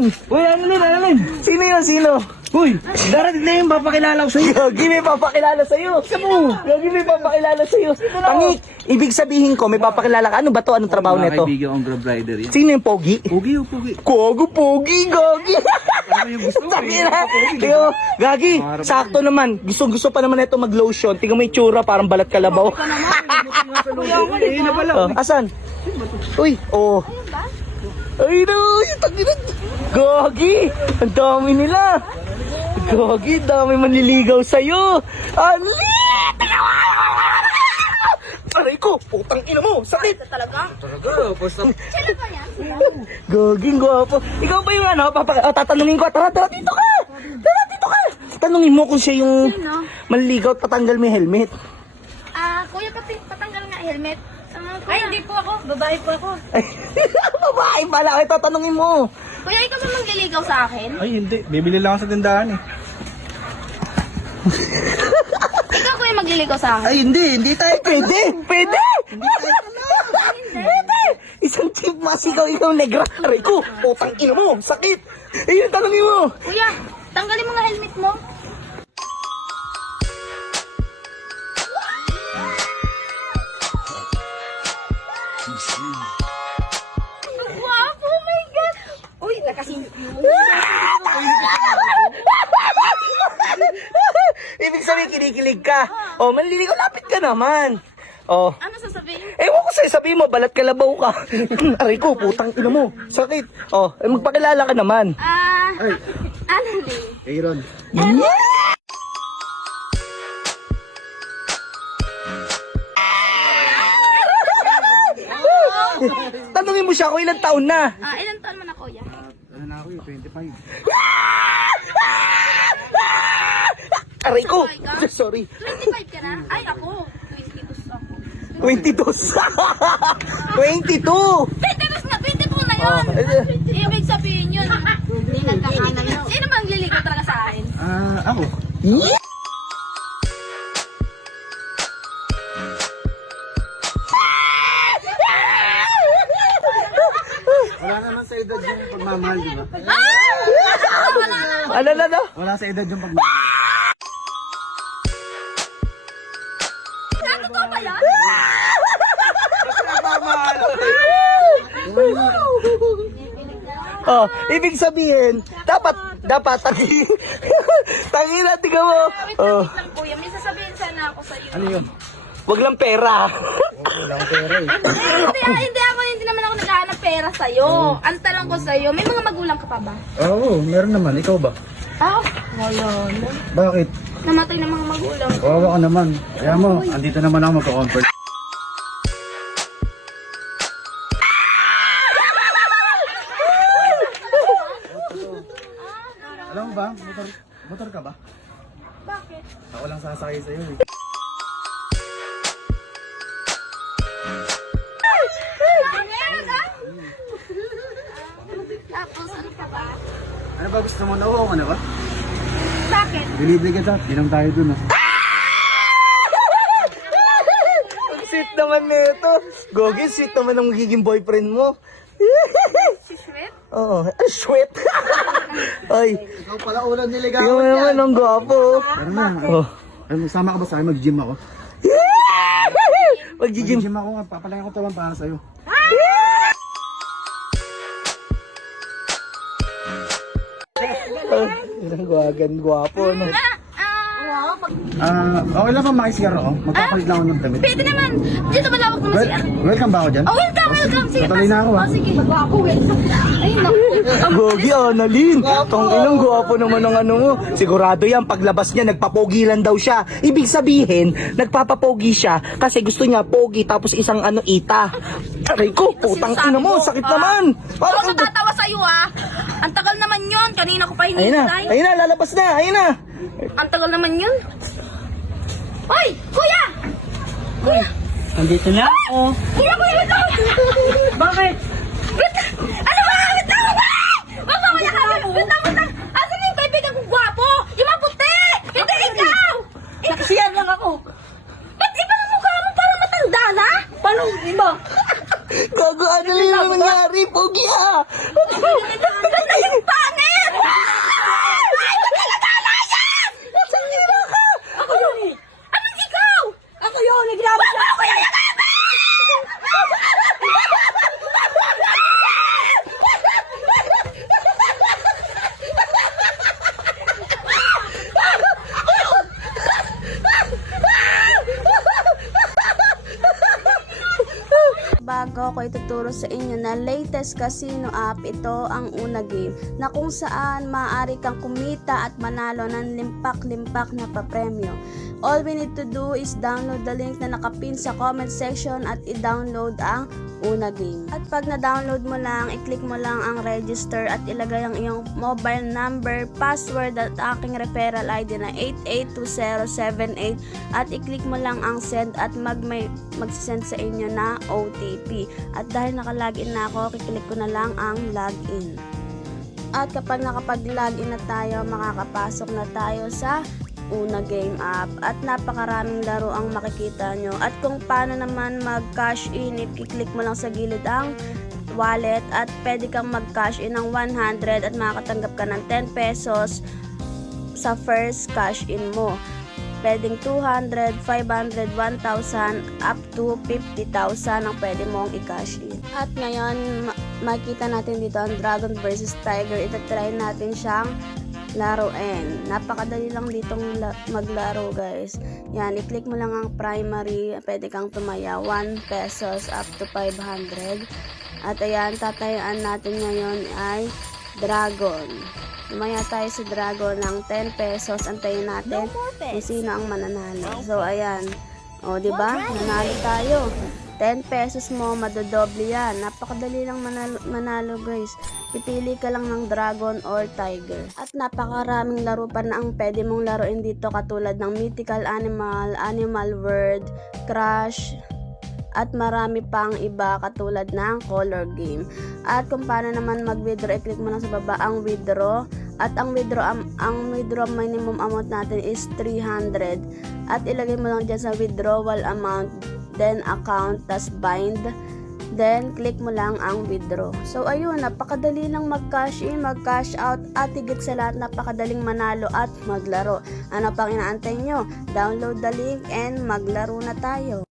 yan? Uy, Annalyn! Sino yun? Sino? Uy, darating na yung papakilala ko sa'yo. Gagi, may papakilala sa'yo. mo? Gagi, may papakilala sa'yo. Pangik, ibig sabihin ko, may papakilala ka. Ano ba to? Anong trabaho Mga nito? kaibigan kong Grab Rider yan. Sino yung pogi? Pogi o pogi? Kogo, pogi, gagi. Ano yung gusto mo? Tangina. Yo, gagi, sakto naman. Gusto pa naman ito mag-lotion. Tingnan mo yung tsura, parang balat kalabaw. Eh, na pala. Oh, asan? Uy, oh. Ay no, yung tangina. Gagi, ang dami nila. Gagi, dami manliligaw sa'yo. Ali! Aray ko, putang ina mo, sakit. Talaga? Basta. Kailan ba yan? Gaging gwapo. Ikaw ba yung ano, tatanungin ko. Tara, dito ka. Tara, dito ka. Tanungin mo kung siya yung Sino? manliligaw at tatanggal mo yung helmet. Kuya, patanggal nga helmet. Ay, hindi po ako. Babae po ako. Ay, babae pala. Ay, tatanungin mo. Kuya, ikaw ba mangliligaw sa akin? Ay, hindi. Bibili lang ako sa tindahan eh. Ikaw, kuya, magliligaw sa akin? Ay, hindi tayo. Pwede. Pwede. Isang tip masigaw, ikaw negra. Aray ko, putang ina mo, sakit. Ayun, tanungin mo. Kuya, tanggalin mo nga helmet mo. Ang guwapo, oh my God! Uy, nakasimp yun. Ibig sabihin, kinikilig ka. Oh, manliligaw, lapit ka naman. Oh. Ano sasabihin? Ewan ko sa'yo, sabihin mo, balat kalabaw ka. Aray ko, putang ina mo, sakit. Oh, magpakilala ka naman. Annalyn. Aaron. Tanungin mo siya kung ilang taon na. Ilan taon mo na, kuya? Ano na ako yung 25. Aray ko, Sabay ka? sorry. 25 ka na? Ay, ako. 22 ako. 22. 22. 22 na, 22 na yun. Ibig sabihin yun. Hindi nagkakanan yun. Sino bang liligaw talaga sa akin? Ako. Wala naman sa edad yung pagmamahal, di ba? Ano? Wala sa edad yung pagmamahal. Totoo ba yan? Oh, ibig sabihin, dapat tangina, tingnan mo. Oh, Wait lang, kuya. May sasabihin sana ako sa'yo. Ano yun? wag lang pera. Wala akong pera eh. Hindi naman ako naghahanap pera sa'yo. Ang tanong ko sa'yo, may mga magulang ka pa ba? Oo, meron naman. Ikaw ba? Wala na. Bakit? Namatay ng mga magulang. Kawawa ka naman. Kaya mo, andito naman ako magka-comfort. Alam mo ba, motor ka ba? Bakit? Ako lang sasakay sa'yo eh. Tapos, ano pa ba? Ano ba gusto mo? Nauho ka na ba? Bakit? Delivery kita. Tinang tayo dun ah. Ang sweet naman nito. Gogi, sweet naman ang magiging boyfriend mo. Si Shwet? Oo, sweet. Ay, Ikaw pala ulan tingnan niligawan mo naman, ang gwapo. Pero na, Oh. sama ka ba sa akin? Mag-gym ako. Mag-gym. Mag-gym ako nga. Papalayan ko tawan para sa'yo. Ang gwagan, gwapo, no? Okay lang ba makisiyar ako? Magpapalit lang ako ng damit. Pwede naman. Dito malawak naman si Welcome ba ako dyan? welcome. Sige, Tutuloy na ako, ah. sige. Ako, welcome. Ay, naku. Gogi, Annalyn. Tong ilang gwapo naman ng ano mo. Sigurado yan, paglabas niya, nagpapogi lang daw siya. Ibig sabihin, nagpapapogi siya kasi gusto niya pogi tapos isang ano ita. Aray ko, putang ina mo, sakit naman. Ako Parang, natatawa sa'yo, Ang tagal naman yun. Kanina ko pa hinihintay. ayun na, lalabas na, ayun na. Ang tagal naman yun. Hoy! Kuya! Kuya! Andito na ako. Kuya! Wait lang! Bakit? Wait lang! Ano ba? Wait lang! Wag mo kaya ka! Wait lang! Asan yung kaibigan kong gwapo? Yung maputi! Hindi ikaw! Nakasiyan lang ako. Ba't iba ang mukha mo? Parang matanda na? Paano iba? Gago, ano yung nangyari? Pogi ah! Ganda yung pa! po ako ituturo sa inyo na latest casino app. Ito ang Una Game na kung saan maaari kang kumita at manalo ng limpak-limpak na papremyo. All we need to do is download the link na nakapin sa comment section at i-download ang Una Game. At pag na-download mo lang, i-click mo lang ang register at ilagay ang iyong mobile number, password at aking referral ID na 882078 at i-click mo lang ang send at mag-send sa inyo na OTP. At dahil nakalagin na ako, kiklik ko na lang ang login. At kapag nakapag-login na tayo, makakapasok na tayo sa Una Game app at napakaraming laro ang makikita nyo. At kung paano naman mag-cash in, i-click mo lang sa gilid ang wallet at pwede kang mag-cash in ng 100 at makakatanggap ka ng 10 pesos sa first cash in mo. Pwedeng 200, 500, 1,000 up to 50,000 ang pwede mong i-cash in. At ngayon, makikita natin dito ang Dragon vs Tiger. Itatry natin siyang laruin. Napakadali lang ditong maglaro, guys. Yan, i-click mo lang ang primary. Pwede kang tumaya 1 pesos up to 500. At ayan, tatayaan natin ngayon ay Dragon. Tumaya tayo sa Dragon ng 10 pesos. Antayin natin kung sino ang mananalo. So, ayan. O, diba? Nanalo tayo. 10 pesos mo, madodoble yan. Napakadali lang manalo, guys. Pipili ka lang ng Dragon or Tiger. At napakaraming laro pa na ang pwede mong laruin dito katulad ng Mythical Animal, Animal World, Crash, at marami pang iba katulad ng Color Game. At kung paano naman mag-withdraw, i-click mo lang sa baba ang withdraw. At ang withdraw minimum amount natin is 300. At ilagay mo lang dyan sa withdrawal amount, then account, tas bind, then click mo lang ang withdraw. So ayun, napakadali lang mag-cash in, mag-cash out, at higit sa lahat napakadaling manalo at maglaro. Ano pang inaantay nyo? Download the link and maglaro na tayo.